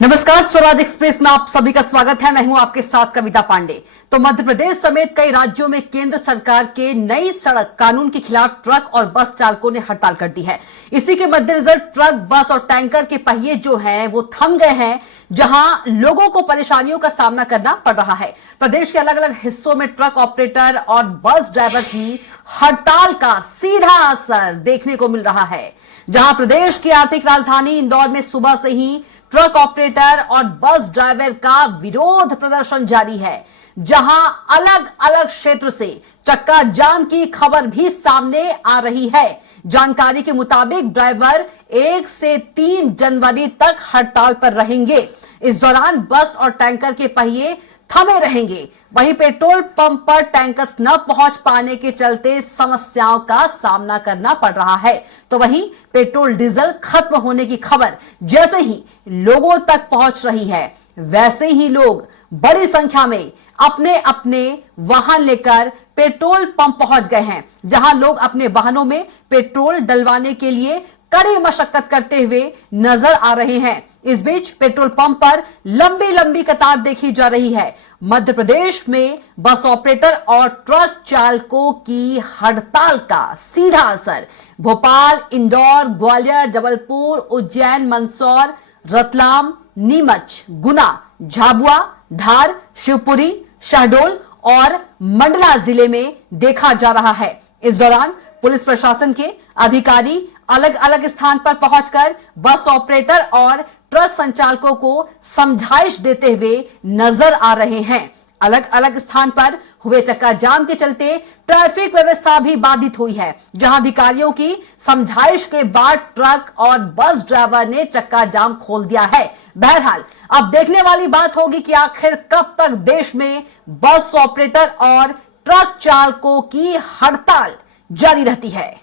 नमस्कार, स्वराज एक्सप्रेस में आप सभी का स्वागत है। मैं हूं आपके साथ कविता पांडे। तो मध्य प्रदेश समेत कई राज्यों में केंद्र सरकार के नई सड़क कानून के खिलाफ ट्रक और बस चालकों ने हड़ताल कर दी है। इसी के मद्देनजर ट्रक, बस और टैंकर के पहिए जो हैं वो थम गए हैं, जहां लोगों को परेशानियों का सामना करना पड़ रहा है। प्रदेश के अलग अलग हिस्सों में ट्रक ऑपरेटर और बस ड्राइवर की हड़ताल का सीधा असर देखने को मिल रहा है। जहां प्रदेश की आर्थिक राजधानी इंदौर में सुबह से ही ट्रक ऑपरेटर और बस ड्राइवर का विरोध प्रदर्शन जारी है, जहां अलग अलग क्षेत्र से चक्का जाम की खबर भी सामने आ रही है। जानकारी के मुताबिक ड्राइवर 1 से 3 जनवरी तक हड़ताल पर रहेंगे। इस दौरान बस और टैंकर के पहिए थमे रहेंगे। वहीं पेट्रोल पंप पर टैंकर्स न पहुंच पाने के चलते समस्याओं का सामना करना पड़ रहा है। तो वहीं पेट्रोल डीजल खत्म होने की खबर जैसे ही लोगों तक पहुंच रही है, वैसे ही लोग बड़ी संख्या में अपने अपने वाहन लेकर पेट्रोल पंप पहुंच गए हैं, जहां लोग अपने वाहनों में पेट्रोल डलवाने के लिए कड़ी मशक्कत करते हुए नजर आ रहे हैं। इस बीच पेट्रोल पंप पर लंबी लंबी कतार देखी जा रही है। मध्य प्रदेश में बस ऑपरेटर और ट्रक चालकों की हड़ताल का सीधा असर भोपाल, इंदौर, ग्वालियर, जबलपुर, उज्जैन, मंदसौर, रतलाम, नीमच, गुना, झाबुआ, धार, शिवपुरी, शहडोल और मंडला जिले में देखा जा रहा है। इस दौरान पुलिस प्रशासन के अधिकारी अलग अलग स्थान पर पहुंचकर बस ऑपरेटर और ट्रक संचालकों को समझाइश देते हुए नजर आ रहे हैं। अलग अलग स्थान पर हुए चक्का जाम के चलते ट्रैफिक व्यवस्था भी बाधित हुई है, जहां अधिकारियों की समझाइश के बाद ट्रक और बस ड्राइवर ने चक्का जाम खोल दिया है। बहरहाल अब देखने वाली बात होगी कि आखिर कब तक देश में बस ऑपरेटर और ट्रक चालकों की हड़ताल जारी रहती है।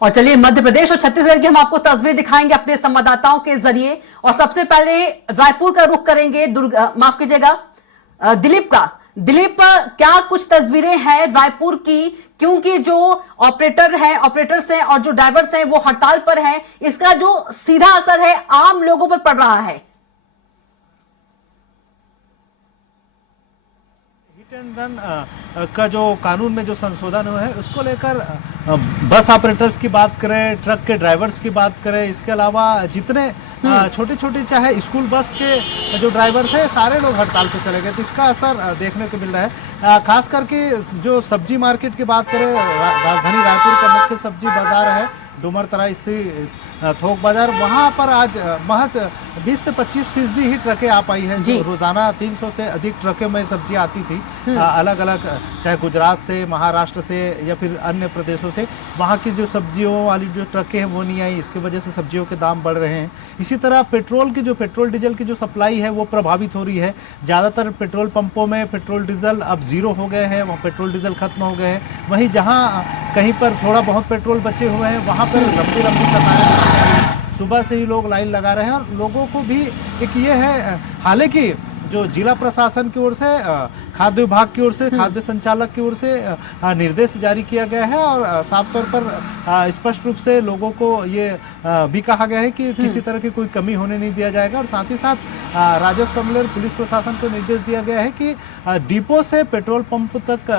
और चलिए मध्य प्रदेश और छत्तीसगढ़ की हम आपको तस्वीर दिखाएंगे अपने संवाददाताओं के जरिए। और सबसे पहले रायपुर का रुख करेंगे, माफ कीजिएगा, दिलीप, क्या कुछ तस्वीरें हैं रायपुर की, क्योंकि जो ऑपरेटर्स हैं और जो ड्राइवर्स हैं वो हड़ताल पर हैं, इसका जो सीधा असर है आम लोगों पर पड़ रहा है। हिट एंड रन का जो कानून में जो संशोधन हुआ है उसको लेकर बस ऑपरेटर्स की बात करें, ट्रक के ड्राइवर्स की बात करें, इसके अलावा जितने छोटे छोटे चाहे स्कूल बस के जो ड्राइवर्स हैं सारे लोग हड़ताल पे चले गए। तो इसका असर देखने को मिल रहा है। खास करके जो सब्जी मार्केट की बात करें, राजधानी रायपुर का मुख्य सब्जी बाजार है डुमरतरा स्थित थोक बाजार, वहाँ पर आज महज 20 से 25% ही ट्रकें आ पाई है। जो रोजाना 300 से अधिक ट्रकें में सब्जी आती थी अलग अलग, चाहे गुजरात से, महाराष्ट्र से या फिर अन्य प्रदेशों से, वहाँ की जो सब्जियों वाली जो ट्रकें हैं वो नहीं आई। इसकी वजह से सब्जियों के दाम बढ़ रहे हैं। इसी तरह पेट्रोल डीजल की जो सप्लाई है वो प्रभावित हो रही है। ज़्यादातर पेट्रोल पंपों में पेट्रोल डीजल अब जीरो हो गए हैं, वहाँ पेट्रोल डीजल खत्म हो गए हैं। वहीं जहाँ कहीं पर थोड़ा बहुत पेट्रोल बचे हुए हैं वहाँ पर लंबी लंबी कतारें, सुबह से ही लोग लाइन लगा रहे हैं। और लोगों को भी एक ये है, हालांकि जो जिला प्रशासन की ओर से, खाद्य विभाग की ओर से, खाद्य संचालक की ओर से निर्देश जारी किया गया है और साफ तौर पर स्पष्ट रूप से लोगों को ये भी कहा गया है कि किसी तरह की कोई कमी होने नहीं दिया जाएगा। और साथ ही साथ राजस्व सम्मेलन पुलिस प्रशासन को निर्देश दिया गया है कि डिपो से पेट्रोल पंप तक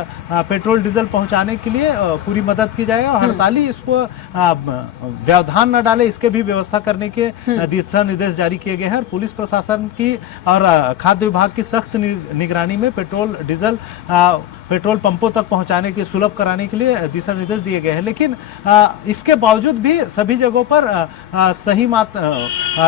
पेट्रोल डीजल पहुंचाने के लिए पूरी मदद की जाए और हड़ताली इसको व्यवधान न डाले, इसके भी व्यवस्था करने के दिशा निर्देश जारी किए गए हैं। और पुलिस प्रशासन की और खाद्य विभाग की सख्त निगरानी में पेट्रोल डीजल पेट्रोल पंपों तक पहुंचाने के, सुलभ कराने के लिए दिशा निर्देश दिए गए हैं। लेकिन इसके बावजूद भी सभी जगहों पर सही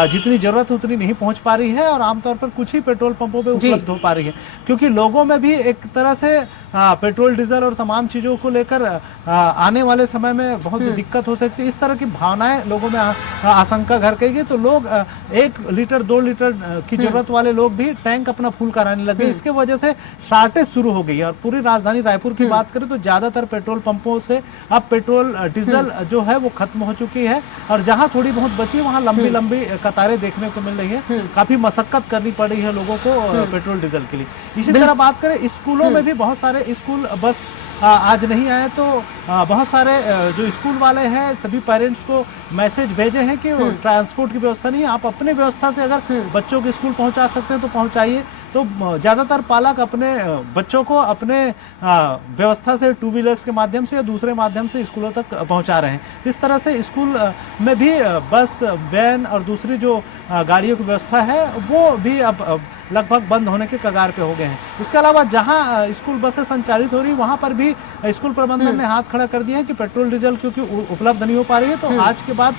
जितनी जरूरत है उतनी नहीं पहुंच पा रही है और आमतौर पर कुछ ही पेट्रोल पंपों पे उपलब्ध हो पा रही है, क्योंकि लोगों में भी एक तरह से पेट्रोल डीजल और तमाम चीजों को लेकर आने वाले समय में बहुत दिक्कत हो सकती है। इस तरह की भावनाएं लोगों में आशंका घर करेगी, तो लोग 1 लीटर 2 लीटर की जरूरत वाले लोग भी टैंक अपना फुल कराने लगे। इसके वजह से शॉर्टेज शुरू हो गई और पूरी राजधानी रायपुर की बात करें तो ज्यादातर पेट्रोल पंपों से अब पेट्रोल डीजल जो है वो खत्म हो चुकी है, और जहां थोड़ी बहुत बची है वहां लंबी लंबी कतारें देखने को मिल रही है। काफी मशक्कत करनी पड़ी है लोगों को पेट्रोल डीजल के लिए। इसी तरह बात करें स्कूलों में भी बहुत सारे स्कूल बस आज नहीं आए, तो बहुत सारे जो स्कूल वाले हैं सभी पेरेंट्स को मैसेज भेजे हैं कि ट्रांसपोर्ट की व्यवस्था नहीं है, आप अपने व्यवस्था से अगर बच्चों को स्कूल पहुंचा सकते हैं तो पहुंचाइए। तो ज्यादातर पालक अपने बच्चों को अपने व्यवस्था से टू व्हीलर्स के माध्यम से या दूसरे माध्यम से स्कूलों तक पहुंचा रहे हैं। इस तरह से स्कूल में भी बस, वैन और दूसरी जो गाड़ियों की व्यवस्था है वो भी अब लगभग बंद होने के कगार पे हो गए हैं। इसके अलावा जहां स्कूल बसें संचालित हो रही वहां पर भी स्कूल प्रबंधन ने हाथ खड़ा कर दिया है कि पेट्रोल डीजल क्योंकि उपलब्ध नहीं हो पा रही है, तो आज के बाद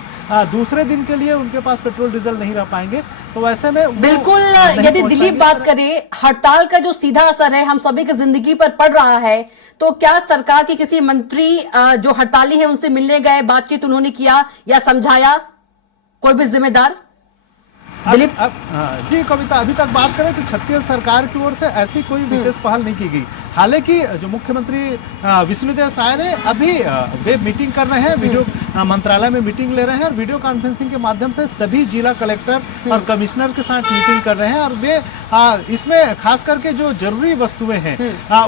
दूसरे दिन के लिए उनके पास पेट्रोल डीजल नहीं रह पाएंगे। तो ऐसे में बिल्कुल, यदि दिलीप बात करें हड़ताल का जो सीधा असर है हम सभी की जिंदगी पर पड़ रहा है, तो क्या सरकार के किसी मंत्री जो हड़ताली है उनसे मिलने गए, बातचीत उन्होंने किया या समझाया, कोई भी जिम्मेदार? दिलीप जी कविता, अभी तक बात करें तो छत्तीसगढ़ सरकार की ओर से ऐसी कोई विशेष पहल नहीं की गई। हालांकि जो मुख्यमंत्री विष्णुदेव साय ने अभी वे मीटिंग कर रहे हैं, वीडियो मंत्रालय में मीटिंग ले रहे हैं और वीडियो कॉन्फ्रेंसिंग के माध्यम से सभी जिला कलेक्टर और कमिश्नर के साथ मीटिंग कर रहे हैं, और वे इसमें खास करके जो जरूरी वस्तुएं हैं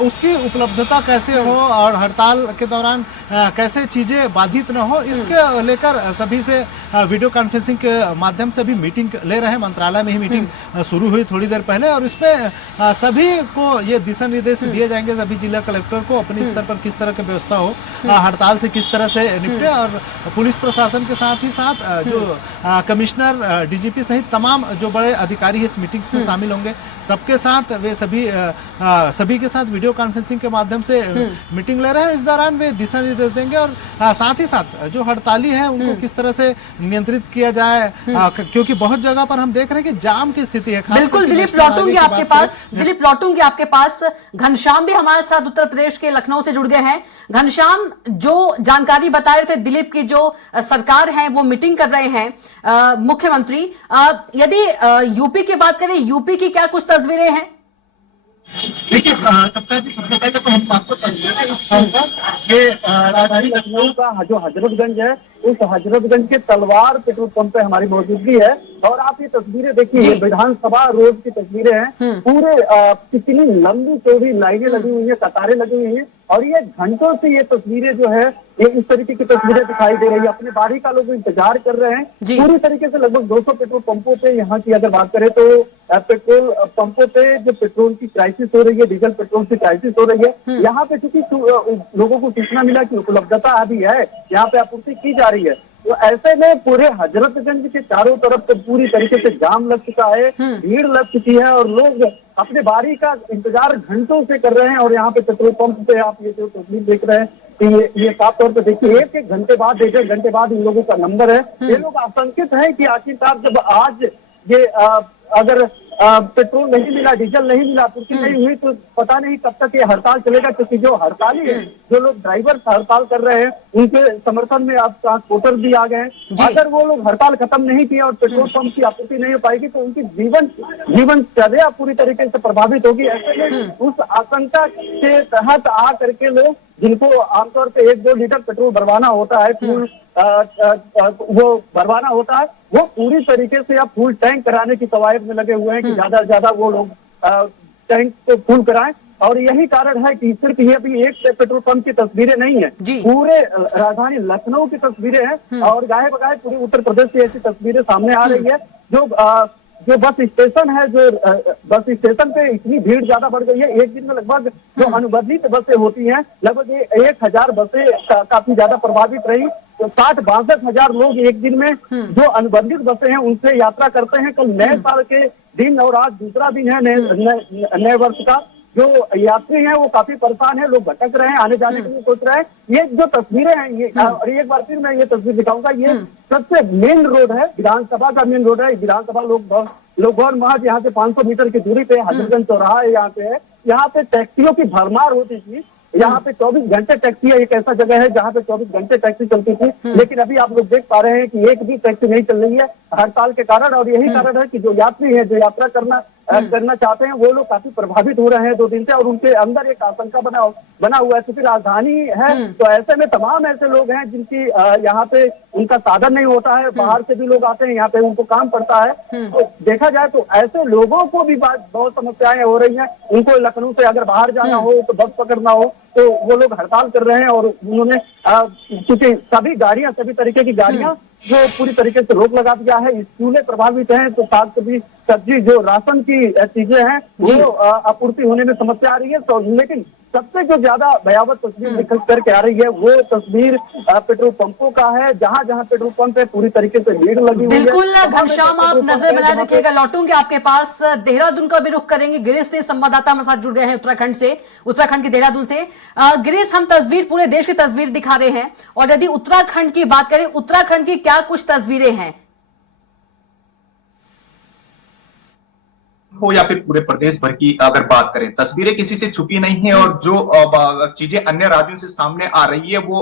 उसकी उपलब्धता कैसे हो और हड़ताल के दौरान कैसे चीजें बाधित न हो, इसके लेकर सभी से वीडियो कॉन्फ्रेंसिंग के माध्यम से भी मीटिंग ले रहे हैं। मंत्रालय में ही मीटिंग शुरू हुई थोड़ी देर पहले, और इसमें सभी को ये दिशा निर्देश दिए जाएंगे सभी जिला कलेक्टर को अपने स्तर पर किस तरह की व्यवस्था हो, हड़ताल से किस तरह से निपटे, और पुलिस प्रशासन के साथ ही साथ जो कमिश्नर, डीजीपी सहित तमाम जो बड़े अधिकारी इस मीटिंग्स में शामिल होंगे, सबके साथ वे सभी के साथ वीडियो कॉन्फ्रेंसिंग के माध्यम से मीटिंग ले रहे हैं। इस दौरान वे दिशा निर्देश देंगे और साथ ही साथ जो हड़ताली है उनको किस तरह से नियंत्रित किया जाए, क्योंकि बहुत जगह पर हम देख रहे हैं कि जाम की स्थिति है। बिल्कुल दिलीप, लौटूंगी आपके पास, दिलीप लौटूंगी आपके पास। घनश्याम भी हमारे साथ उत्तर प्रदेश के लखनऊ से जुड़ गए हैं। घनश्याम, जो जानकारी बता रहे थे दिलीप की, जो सरकार है वो मीटिंग कर रहे हैं मुख्यमंत्री, यदि यूपी की बात करें, यूपी की क्या कुछ तस्वीरें हैं? देखिए, सबसे पहले तो हम आपको ये राजधानी लखनऊ का जो हजरतगंज है, उस हजरतगंज के तलवार पेट्रोल पंप पे हमारी मौजूदगी है, और आप ये तस्वीरें देखिए, विधानसभा रोड की तस्वीरें हैं। पूरे कितनी लंबी चौड़ी लाइनें लगी हुई है, कतारें लगी हुई है, और ये घंटों से ये तस्वीरें जो है ये इस तरीके की तस्वीरें दिखाई दे रही है। अपनी बारी का लोग इंतजार कर रहे हैं पूरी तरीके से। लगभग 200 पेट्रोल पंपों पे यहाँ की अगर बात करें तो पेट्रोल पंपों पे जो पेट्रोल की क्राइसिस हो रही है, डीजल पेट्रोल की क्राइसिस हो रही है। यहाँ पे चूंकि लोगों को सूचना मिला कि उपलब्धता अभी है, यहाँ पे आपूर्ति की जा रही है, तो ऐसे में पूरे हजरतगंज के चारों तरफ तो पूरी तरीके से जाम लग चुका है, भीड़ लग चुकी है, और लोग अपने बारी का इंतजार घंटों से कर रहे हैं। और यहाँ पे पेट्रोल पंप पे आप ये जो तस्वीर देख रहे हैं कि ये साफ तौर पर देखिए, एक घंटे बाद, 1.5 घंटे बाद इन लोगों का नंबर है। ये लोग आशंकित है कि आखिरकार जब आज ये अगर पेट्रोल नहीं मिला, डीजल नहीं मिला, आपूर्ति नहीं हुई, तो पता नहीं कब तक ये हड़ताल चलेगा। क्योंकि जो हड़ताली है, जो लोग ड्राइवर हड़ताल कर रहे हैं, उनके समर्थन में अब ट्रांसपोर्टर भी आ गए हैं। अगर वो लोग हड़ताल खत्म नहीं किया और पेट्रोल पंप की आपूर्ति नहीं हो पाएगी तो उनकी जीवनचर्या पूरी तरीके से प्रभावित होगी। ऐसे में उस आशंका के तहत आ करके लोग, जिनको आमतौर पे 1-2 लीटर पेट्रोल भरवाना होता है, फुल वो भरवाना होता है, वो पूरी तरीके से अब फुल टैंक कराने की कवायद में लगे हुए हैं कि ज्यादा से ज्यादा वो लोग टैंक को फुल कराएं। और यही कारण है कि सिर्फ ये भी एक पेट्रोल पंप की तस्वीरें नहीं है, पूरे राजधानी लखनऊ की तस्वीरें हैं, और गाहे बगाहे पूरे उत्तर प्रदेश की ऐसी तस्वीरें सामने आ रही है। जो बस स्टेशन है, जो बस स्टेशन पे इतनी भीड़ ज्यादा बढ़ गई है। एक दिन में लगभग जो अनुबंधित बसें होती हैं, लगभग 1000 बसें काफी ज्यादा प्रभावित रही। तो 60-62 हजार लोग एक दिन में जो अनुबंधित बसें हैं उनसे यात्रा करते हैं। कल नए साल के दिन और आज दूसरा दिन है नए वर्ष का। जो यात्री हैं वो काफी परेशान है, लोग भटक रहे हैं, आने जाने के लिए सोच रहे हैं। ये जो तस्वीरें हैं, ये और एक बार फिर मैं ये तस्वीर दिखाऊंगा, ये सबसे मेन रोड है, विधानसभा का मेन रोड है। विधानसभा लोग महज यहाँ से 500 मीटर की दूरी पे हजरतगंज चौराहा है, यहाँ पे है। यहाँ पे टैक्सियों की भरमार होती थी। यहाँ पे 24 घंटे टैक्सी है, एक ऐसा जगह है जहाँ पे 24 घंटे टैक्सी चलती थी, लेकिन अभी आप लोग देख पा रहे हैं कि एक भी टैक्सी नहीं चल रही है हड़ताल के कारण। और यही कारण है कि जो यात्री है, जो यात्रा करना करना चाहते हैं, वो लोग काफी प्रभावित हो रहे हैं 2 दिन से, और उनके अंदर एक आशंका बना हुआ है क्योंकि राजधानी है। तो ऐसे में तमाम ऐसे लोग हैं जिनकी यहाँ पे उनका साधन नहीं होता है, बाहर से भी लोग आते हैं यहाँ पे, उनको काम पड़ता है। तो देखा जाए तो ऐसे लोगों को भी बहुत समस्याएं हो रही हैं। उनको लखनऊ से अगर बाहर जाना हो तो बस पकड़ना हो तो वो लोग हड़ताल कर रहे हैं, और उन्होंने क्योंकि सभी तरीके की गाड़ियां जो पूरी तरीके से रोक लगा दिया है। स्कूलें प्रभावित हैं, तो साथ भी सब्जी जो राशन की चीजें हैं वो आपूर्ति होने में समस्या आ रही है। तो लेकिन सबसे जो ज्यादा भयावह तस्वीर निकल करके आ रही है वो तस्वीर पेट्रोल पंपों का है। जहां जहां पेट्रोल पंप है पूरी तरीके से भीड़ लगी हुई है। बिल्कुल घनश्याम, आप नजर बनाए रखिएगा, लौटूंगे आपके पास। देहरादून का भी रुख करेंगे। गिरीश से संवाददाता हमारे साथ जुड़ गए हैं उत्तराखंड के देहरादून से। गिरीश, हम तस्वीर पूरे देश की तस्वीर दिखा रहे हैं, और यदि उत्तराखंड की बात करें, उत्तराखंड की क्या कुछ तस्वीरें हैं? हो या फिर पूरे प्रदेश भर की अगर बात करें, तस्वीरें किसी से छुपी नहीं है, और जो चीजें अन्य राज्यों से सामने आ रही है वो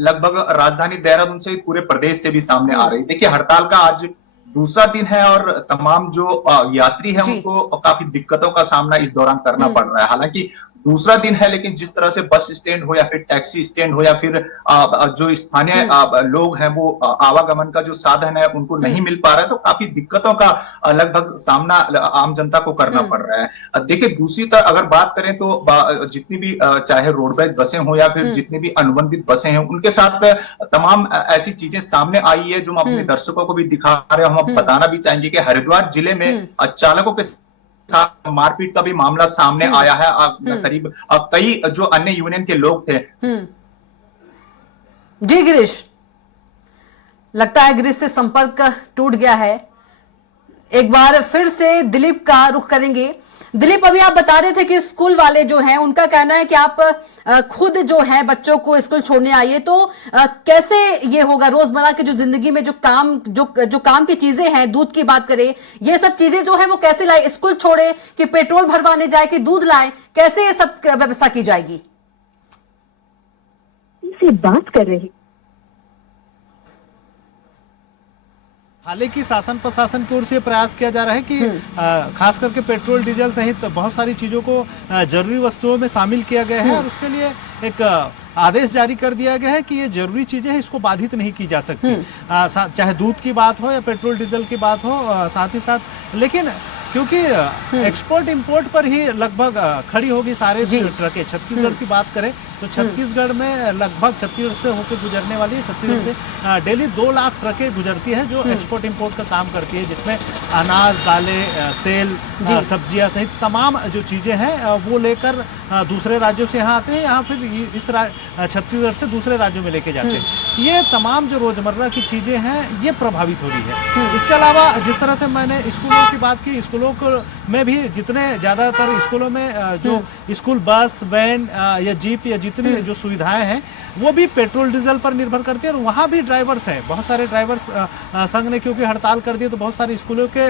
लगभग राजधानी देहरादून से पूरे प्रदेश से भी सामने आ रही है। देखिए, हड़ताल का आज दूसरा दिन है और तमाम जो यात्री है उनको काफी दिक्कतों का सामना इस दौरान करना पड़ रहा है। हालांकि दूसरा दिन है, लेकिन जिस तरह से बस स्टैंड हो या फिर टैक्सी स्टैंड हो या फिर जो स्थानीय लोग हैं वो आवागमन का जो साधन है उनको नहीं मिल पा रहा है, तो काफी दिक्कतों का लगभग सामना आम जनता को करना पड़ रहा है। देखिए, दूसरी तरफ अगर बात करें तो जितनी भी चाहे रोडवेज बसें हो या फिर जितनी भी अनुबंधित बसें हैं, उनके साथ तमाम ऐसी चीजें सामने आई है जो हम अपने दर्शकों को भी दिखा रहे हैं। हम बताना भी चाहेंगे कि हरिद्वार जिले में चालकों के मारपीट का भी मामला सामने आया है। करीब कई जो अन्य यूनियन के लोग थे। जी गिरीश, लगता है गिरीश से संपर्क टूट गया है। एक बार फिर से दिलीप का रुख करेंगे। दिलीप, अभी आप बता रहे थे कि स्कूल वाले जो हैं उनका कहना है कि आप खुद जो है बच्चों को स्कूल छोड़ने आइए, तो कैसे ये होगा? रोजमर्रा की जो जिंदगी में जो काम की चीजें हैं, दूध की बात करें, ये सब चीजें जो है वो कैसे लाए? स्कूल छोड़े कि पेट्रोल भरवाने जाए कि दूध लाए, कैसे ये सब व्यवस्था की जाएगी? से बात कर रही। हालांकि शासन प्रशासन की ओर से प्रयास किया जा रहा है कि खास करके पेट्रोल डीजल सहित बहुत सारी चीजों को जरूरी वस्तुओं में शामिल किया गया है, और उसके लिए एक आदेश जारी कर दिया गया है कि ये जरूरी चीजें हैं, इसको बाधित नहीं की जा सकती। चाहे दूध की बात हो या पेट्रोल डीजल की बात हो, साथ ही साथ लेकिन क्योंकि एक्सपोर्ट इंपोर्ट पर ही लगभग खड़ी होगी सारे ट्रकें। छत्तीसगढ़ की बात करें तो छत्तीसगढ़ में लगभग छत्तीसगढ़ से होकर गुजरने वाली है, छत्तीसगढ़ से डेली 2 लाख ट्रकें गुजरती है जो एक्सपोर्ट इंपोर्ट का काम करती है, जिसमें अनाज, दालें, तेल, सब्जियां सहित तमाम जो चीजें हैं वो लेकर दूसरे राज्यों से यहाँ आते हैं, यहाँ फिर इस छत्तीसगढ़ से दूसरे राज्यों में लेके जाते हैं। ये तमाम जो रोजमर्रा की चीजें हैं ये प्रभावित हो रही है। इसके अलावा जिस तरह से मैंने स्कूलों की बात की, स्कूलों में भी जितने ज्यादातर स्कूलों में जो स्कूल बस, वैन या जीप या जितनी जो सुविधाएं हैं वो भी पेट्रोल डीजल पर निर्भर करती है, और वहाँ भी ड्राइवर्स हैं। बहुत सारे ड्राइवर्स संघ ने क्योंकि हड़ताल कर दी, तो बहुत सारे स्कूलों के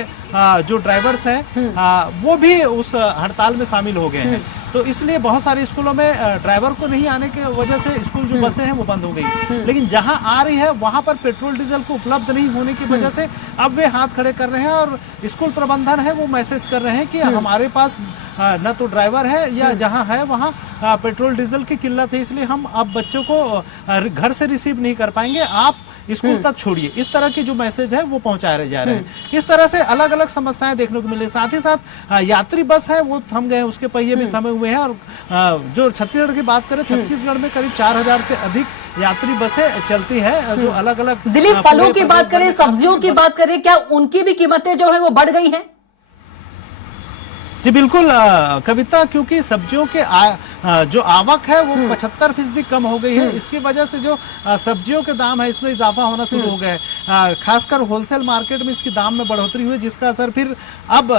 जो ड्राइवर्स हैं वो भी उस हड़ताल में शामिल हो गए हैं। तो इसलिए बहुत सारे स्कूलों में ड्राइवर को नहीं आने की वजह से स्कूल जो बसें हैं वो बंद हो गई। लेकिन जहां आ रही है वहां पर पेट्रोल डीजल को उपलब्ध नहीं होने की वजह से अब वे हाथ खड़े कर रहे हैं, और स्कूल प्रबंधन है वो मैसेज कर रहे हैं कि हमारे पास न तो ड्राइवर है या जहां है वहां पेट्रोल डीजल की किल्लत है, इसलिए हम अब बच्चों को घर से रिसीव नहीं कर पाएंगे, आप स्कूल तक छोड़िए। इस तरह की जो मैसेज है वो पहुंचाए जा रहे हैं। इस तरह से अलग अलग समस्याएं देखने को मिली। साथ ही साथ यात्री बस है वो थम गए, उसके पहिए भी थमे हुए हैं। और जो छत्तीसगढ़ की बात करें, छत्तीसगढ़ में करीब 4000 से अधिक यात्री बसें चलती है जो अलग अलग। दिलीप, फलों की बात करें, सब्जियों की बात करें, क्या उनकी भी कीमतें जो है वो बढ़ गई हैं? जी बिल्कुल कविता, क्योंकि सब्जियों के जो आवक है वो 75% कम हो गई है। इसकी वजह से जो सब्जियों के दाम है इसमें इजाफा होना शुरू हो गया है। खासकर होलसेल मार्केट में इसकी दाम में बढ़ोतरी हुई, जिसका असर फिर अब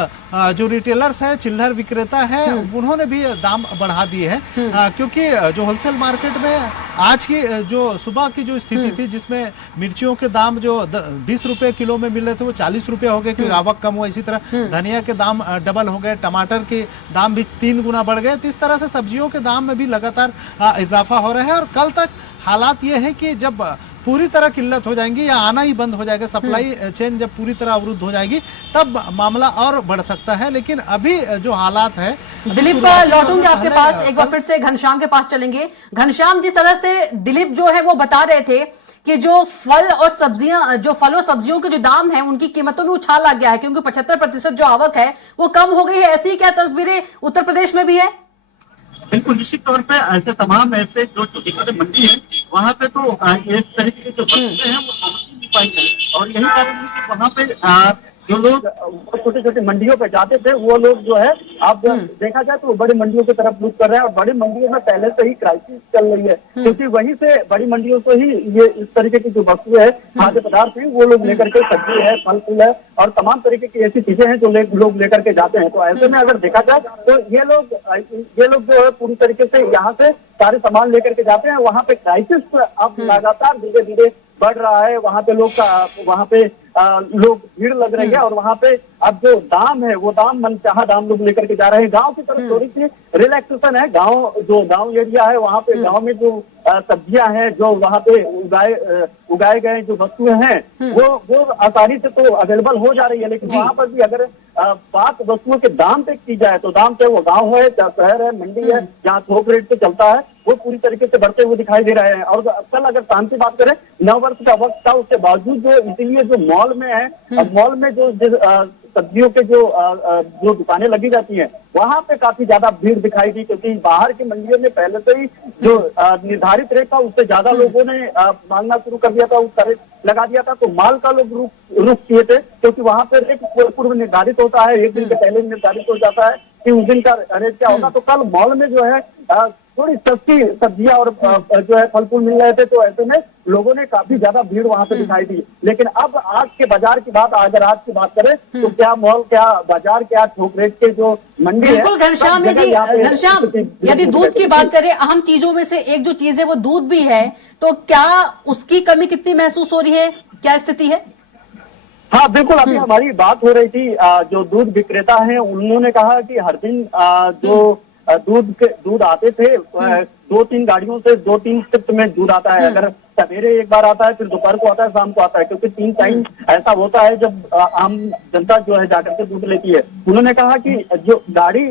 जो रिटेलर्स है, चिल्लर विक्रेता है, उन्होंने भी दाम बढ़ा दिए हैं। क्योंकि जो होलसेल मार्केट में आज की जो सुबह की जो स्थिति थी, जिसमें मिर्चियों के दाम जो 20 रुपए किलो में मिल रहे थे वो 40 रुपए हो गए क्योंकि आवक कम हुआ। इसी तरह धनिया के दाम डबल हो गए, टमाटर के दाम भी 3 गुना बढ़ गए। तो इस तरह से सब्जियों के दाम में भी लगातार इजाफा हो रहा है, और कल तक हालात ये है कि जब पूरी तरह किल्लत हो जाएंगी या आना ही बंद हो जाएगा, सप्लाई चेन जब पूरी तरह अवरुद्ध हो जाएगी तब मामला और बढ़ सकता है। लेकिन अभी जो हालात है, दिलीप लौटूंगे आपके पास, एक बार फिर से घनश्याम के पास चलेंगे। घनश्याम, जिस तरह से दिलीप जो है वो बता रहे थे कि जो फल और सब्जियों के जो दाम है उनकी कीमतों में उछाल आ गया है क्योंकि 75% जो आवक है वो कम हो गई है, ऐसी क्या तस्वीरें उत्तर प्रदेश में भी है? बिल्कुल निश्चित तौर पे ऐसे तमाम ऐसे जो छोटी छोटी मंडी है वहाँ पे तो इस तरीके के जो वस्तुएं हैं वो पहुंच नहीं पाई है। और यही कारण है कि वहाँ पे जो लोग छोटी छोटी मंडियों पे जाते थे वो लोग जो है अब देखा जाए तो बड़ी मंडियों की तरफ रुख कर रहे हैं। और बड़ी मंडियों में पहले से ही क्राइसिस चल रही है क्योंकि वहीं से बड़ी मंडियों से ही ये इस तरीके की जो वस्तुएं है, खाद्य पदार्थ है, वो लोग लेकर के, सब्जी है, फल फूल है और तमाम तरीके की ऐसी चीजें हैं जो लोग लेकर के जाते हैं। तो ऐसे में अगर देखा जाए तो ये लोग जो है पूरी तरीके से यहाँ से सारे सामान लेकर के जाते हैं। वहाँ पे क्राइसिस अब लगातार धीरे धीरे बढ़ रहा है। वहाँ पे लोग भीड़ लग रही है और वहाँ पे अब जो दाम है वो दाम मनचाहा दाम लोग लेकर के जा रहे हैं। गांव की तरफ थोड़ी सी रिलैक्सेशन है। गांव एरिया है वहाँ पे गांव में जो सब्जियां हैं, जो वहाँ पे उगाए गए जो वस्तुएं हैं वो आसानी से तो अवेलेबल हो जा रही है। लेकिन वहाँ पर भी अगर बात वस्तुओं के दाम पे की जाए तो दाम पे वो गाँव है, चाहे शहर है, मंडी है, जहाँ थोक रेट पे चलता है, वो पूरी तरीके से बढ़ते हुए दिखाई दे रहे हैं। और कल अगर शाम की बात करें, 9 वर्ष का वक्त था, उसके बावजूद जो इसीलिए जो मॉल में है, मॉल में जो सब्जियों के जो दुकानें लगी जाती हैं वहाँ पे काफी ज्यादा भीड़ दिखाई दी क्योंकि बाहर की मंडियों में पहले से ही जो निर्धारित रेट था उससे ज्यादा लोगों ने मांगना शुरू कर दिया था, उस रेट लगा दिया था। तो माल का लोग रुक किए थे क्योंकि वहाँ पे रेट पूर्व निर्धारित होता है, एक दिन के पहले निर्धारित हो जाता है कि उस दिन का रेट क्या होगा। तो कल मॉल में जो है थोड़ी सस्ती सब्जियां और जो है फल फूल मिल रहे थे। तो ऐसे में लोगों ने काफी ज्यादा भीड़ वहां पे दिखाई दी। लेकिन अब आज के बाजार की बात करें तो क्या मॉल, क्या बाजार, क्या थोक रेट के जो मंडी है। बिल्कुल घनश्याम जी, यदि दूध की बात करें, अहम चीजों में से एक जो चीज है वो दूध भी है, तो क्या उसकी कमी कितनी महसूस हो रही है, क्या स्थिति है? हाँ बिल्कुल, अभी हमारी बात हो रही थी, जो दूध विक्रेता हैं उन्होंने कहा कि हर दिन जो दूध आते थे 2-3 गाड़ियों से 2-3 शिफ्ट में दूध आता है। अगर सवेरे एक बार आता है, फिर दोपहर को आता है, शाम को आता है, क्योंकि 3 टाइम ऐसा होता है जब आम जनता जो है जाकर के दूध लेती है। उन्होंने कहा कि जो गाड़ी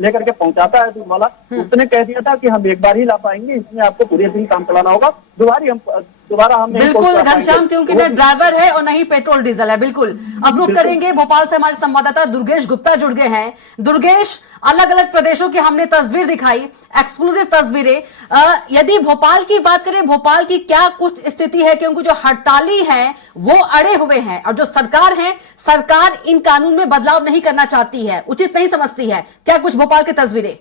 लेकर के पहुंचाता है दूध वाला, उसने कह दिया था कि हम एक बार ही ला पाएंगे, इसमें आपको पूरे दिन काम चलाना होगा, दोबारा हम बिल्कुल घनश्याम, क्योंकि न ड्राइवर है और न ही पेट्रोल डीजल है। बिल्कुल, अब रुक करेंगे, भोपाल से हमारे संवाददाता दुर्गेश गुप्ता जुड़ गए हैं। दुर्गेश, अलग अलग प्रदेशों की हमने तस्वीर दिखाई, एक्सक्लूसिव तस्वीरें। यदि भोपाल की बात करें, भोपाल की क्या कुछ स्थिति है, क्योंकि जो हड़ताली है वो अड़े हुए हैं और जो सरकार है, सरकार इन कानून में बदलाव नहीं करना चाहती है, उचित नहीं समझती है। क्या कुछ भोपाल की तस्वीरें?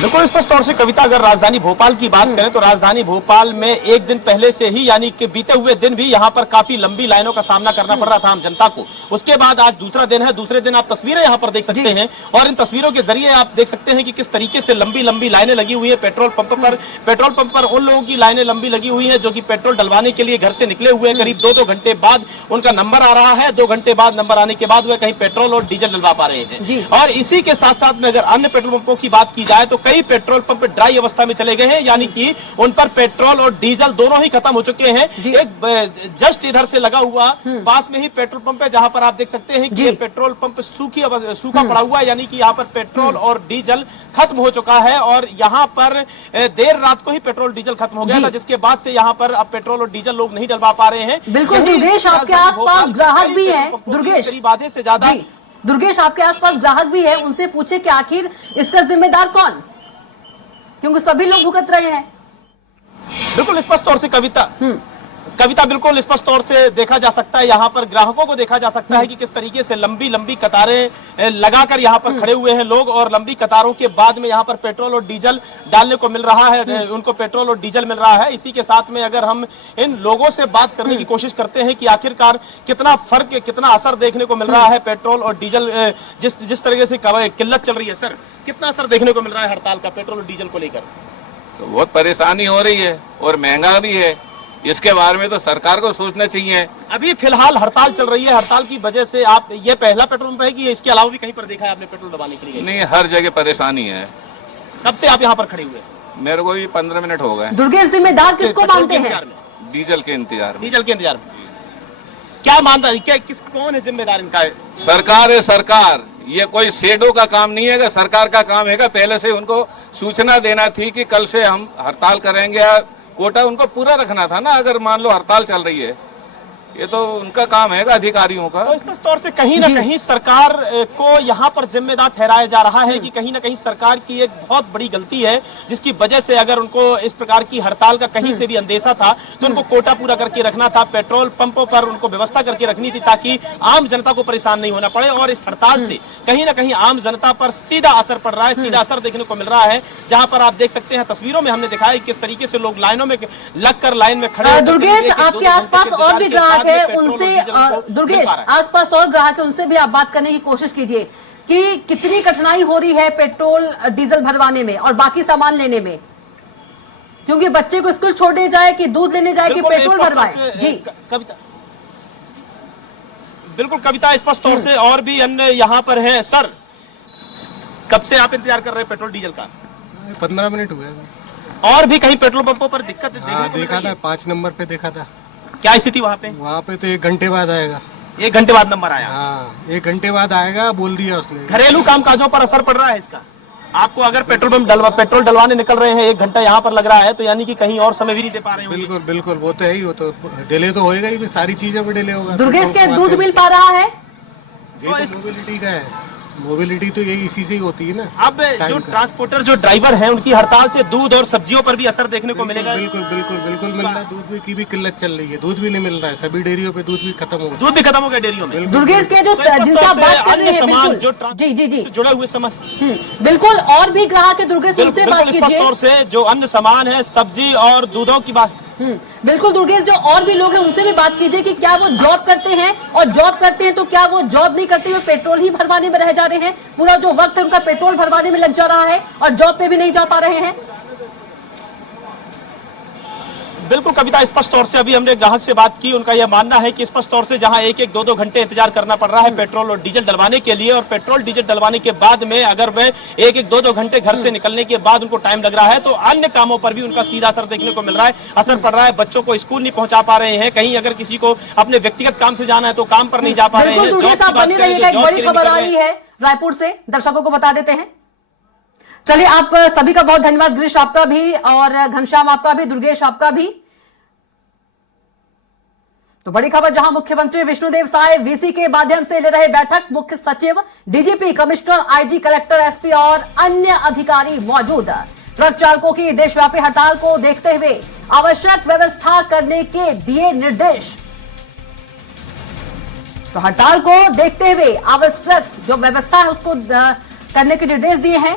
बिल्कुल स्पष्ट तौर से कविता, अगर राजधानी भोपाल की बात करें तो राजधानी भोपाल में एक दिन पहले से ही, यानी कि बीते हुए दिन भी यहाँ पर काफी लंबी लाइनों का सामना करना पड़ रहा था आम जनता को। उसके बाद आज दूसरा दिन है, दूसरे दिन आप तस्वीरें यहाँ पर देख सकते हैं और इन तस्वीरों के जरिए आप देख सकते हैं कि किस तरीके से लंबी लंबी लाइनें लगी हुई है पेट्रोल पंप पर उन लोगों की लाइनें लंबी लगी हुई है जो कि पेट्रोल डलवाने के लिए घर से निकले हुए हैं। करीब 2-2 घंटे बाद उनका नंबर आ रहा है, 2 घंटे बाद नंबर आने के बाद वह कहीं पेट्रोल और डीजल डलवा पा रहे हैं। और इसी के साथ साथ में अगर अन्य पेट्रोल पंपों की बात की जाए तो कई पेट्रोल पंप ड्राई अवस्था में चले गए हैं, यानी कि उन पर पेट्रोल और डीजल दोनों ही खत्म हो चुके हैं। एक जस्ट इधर से लगा हुआ पास में ही पेट्रोल पंप है जहां पर आप देख सकते हैं कि ये पेट्रोल पंप सूखा पड़ा हुआ है, यानी कि यहाँ पर पेट्रोल और डीजल खत्म हो चुका है। और यहाँ पर देर रात को ही पेट्रोल डीजल खत्म हो गया था, जिसके बाद से यहाँ पर अब पेट्रोल और डीजल लोग नहीं डलवा पा रहे हैं। बिल्कुल दुर्गेश, आपके आसपास ग्राहक भी है। दुर्गेश, करीब आधे से ज्यादा दुर्गेश, आपके आसपास ग्राहक भी है, उनसे पूछे कि आखिर इसका जिम्मेदार कौन, क्योंकि सभी लोग भुगत रहे हैं। बिल्कुल स्पष्ट तौर से कविता बिल्कुल स्पष्ट तौर से देखा जा सकता है, यहाँ पर ग्राहकों को देखा जा सकता है कि किस तरीके से लंबी लंबी कतारें लगाकर यहाँ पर खड़े हुए हैं लोग, और लंबी कतारों के बाद में यहाँ पर पेट्रोल और डीजल डालने को मिल रहा है, उनको पेट्रोल और डीजल मिल रहा है। इसी के साथ में अगर हम इन लोगों से बात करने की कोशिश करते हैं कि आखिरकार कितना फर्क, कितना असर देखने को मिल रहा है पेट्रोल और डीजल, जिस तरीके से किल्लत चल रही है, सर कितना असर देखने को मिल रहा है हड़ताल का पेट्रोल और डीजल को लेकर? तो बहुत परेशानी हो रही है और महंगा भी है, इसके बारे में तो सरकार को सोचना चाहिए। अभी फिलहाल हड़ताल चल रही है, हड़ताल की वजह से आप ये पहला पेट्रोल पंप है कि इसके अलावा भी कहीं पर देखा है आपने पेट्रोल दबाने के लिए? नहीं, हर जगह परेशानी है। कब से आप यहाँ पर खड़े हुए? मेरे को भी 15 मिनट हो गए दुर्गेश जिम्मेदार किसको पेट्रोल मानते के हैं? इंतजार में। डीजल के इंतजार में। डीजल के इंतजार में क्या मानता है, क्या कौन है जिम्मेदार इनका? सरकार है सरकार, ये कोई शेडो का काम नहीं है, सरकार का काम है। पहले से उनको सूचना देना थी कि कल से हम हड़ताल करेंगे, या कोटा उनको पूरा रखना था ना। अगर मान लो हड़ताल चल रही है, ये तो उनका काम है अधिकारियों का। तो स्पष्ट तौर से कहीं ना कहीं सरकार को यहाँ पर जिम्मेदार ठहराया जा रहा है कि कहीं ना कहीं सरकार की एक बहुत बड़ी गलती है, जिसकी वजह से अगर उनको इस प्रकार की हड़ताल का कहीं से भी अंदेशा था तो उनको कोटा पूरा करके रखना था, पेट्रोल पंपों पर उनको व्यवस्था करके रखनी थी ताकि आम जनता को परेशान नहीं होना पड़े। और इस हड़ताल से कहीं ना कहीं आम जनता पर सीधा असर पड़ रहा है, सीधा असर देखने को मिल रहा है। जहां पर आप देख सकते हैं तस्वीरों में हमने दिखाया किस तरीके से लोग लाइनों में लगकर लाइन में खड़े। दुर्गेश, आपके आसपास और भी ग्राहक है, उनसे दुर्गेश आसपास और ग्राहक है, उनसे भी आप बात करने की कोशिश कीजिए कि कितनी कठिनाई हो रही है पेट्रोल डीजल भरवाने में और बाकी सामान लेने में, क्योंकि बच्चे को स्कूल छोड़ने जाए कि दूध लेने जाए कि पेट्रोल भरवाए। जी कविता, बिल्कुल कविता, स्पष्ट तौर से और भी अन्य यहाँ पर हैं। सर, कब से आप इंतजार कर रहे हैं पेट्रोल डीजल का? 15 मिनट हुए। और भी कहीं पेट्रोल पंपों पर दिक्कत हाँ, देखा था 5 नंबर पे देखा था। क्या स्थिति वहाँ पे? वहाँ पे तो 1 घंटे बाद आएगा। 1 घंटे बाद नंबर आया। हाँ, 1 घंटे बाद आएगा बोल दिया उसने। घरेलू कामकाजों पर असर पड़ रहा है इसका? आपको अगर पेट्रोल डलवाने निकल रहे हैं, 1 घंटा यहाँ पर लग रहा है, तो यानी कि कहीं और समय भी नहीं दे पा रहे हैं। बिल्कुल बिल्कुल, वो तो है ही, वो तो डिले तो होएगा ही, सारी चीजों पे डिले होगा। दुर्गेश के दूध मिल पा रहा है? ये तो मोबिलिटी का है, मोबिलिटी तो यही इसी से ही होती है ना। अब जो ट्रांसपोर्टर जो ड्राइवर हैं उनकी हड़ताल से दूध और सब्जियों पर भी असर देखने को मिलेगा। बिल्कुल बिल्कुल बिल्कुल मिल रहा है। दूध की भी किल्लत चल रही है, दूध भी नहीं मिल रहा है, सभी डेयरियों पे दूध भी खत्म हो गया। दूध भी खत्म हो गया डेयरियों में। दुर्गेश के जो जिनसे आप बात कर रहे हैं, सामान जो बिल्कुल जी जी जी जुड़े हुए सामान, बिल्कुल, और भी ग्राहक है दुर्गेश, उनसे बात बिल्कुल स्पष्ट कीजिए। तौर से जो अन्य सामान है, सब्जी और दूधों की बात। बिल्कुल दुर्गेश, जो और भी लोग हैं उनसे भी बात कीजिए कि क्या वो जॉब करते हैं, और जॉब करते हैं तो क्या वो जॉब नहीं करते हुए पेट्रोल ही भरवाने में रह जा रहे हैं? पूरा जो वक्त है उनका पेट्रोल भरवाने में लग जा रहा है और जॉब पे भी नहीं जा पा रहे हैं। बिल्कुल कविता, स्पष्ट तौर से अभी हमने ग्राहक से बात की, उनका यह मानना है कि स्पष्ट तौर से जहां 1-1, 2-2 घंटे इंतजार करना पड़ रहा है पेट्रोल और डीजल डलवाने के लिए, और पेट्रोल डीजल डलवाने के बाद में अगर वे 1-1, 2-2 घंटे घर से निकलने के बाद उनको टाइम लग रहा है, तो अन्य कामों पर भी उनका सीधा असर देखने को मिल रहा है, असर पड़ रहा है। बच्चों को स्कूल नहीं पहुंचा पा रहे हैं, कहीं अगर किसी को अपने व्यक्तिगत काम से जाना है तो काम पर नहीं जा पा रहे हैं। बिल्कुल दुर्गेश, आप बने रहिएगा, एक बड़ी खबर आ रही है रायपुर से, दर्शकों को बता देते हैं। चलिए, आप सभी का बहुत धन्यवाद, गिरीश आपका भी और घनश्याम आपका भी, दुर्गेश आपका भी। तो बड़ी खबर, जहां मुख्यमंत्री विष्णुदेव साय वीसी के माध्यम से ले रहे बैठक, मुख्य सचिव, DGP, commissioner, IG, collector, SP और अन्य अधिकारी मौजूद। ट्रक चालकों की देशव्यापी हड़ताल को देखते हुए आवश्यक व्यवस्था करने के दिए निर्देश। तो हड़ताल को देखते हुए आवश्यक जो व्यवस्था है उसको करने के निर्देश दिए हैं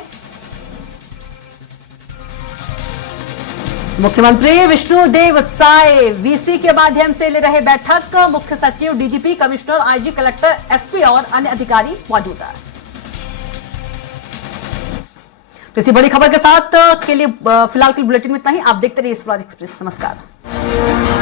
मुख्यमंत्री विष्णुदेव साय। वीसी के माध्यम से ले रहे बैठक, मुख्य सचिव, DGP, commissioner, IG, collector, SP और अन्य अधिकारी मौजूद हैं। तो इसी बड़ी खबर के साथ के लिए फिलहाल की बुलेटिन में इतना ही। आप देखते रहिए स्वराज एक्सप्रेस। नमस्कार।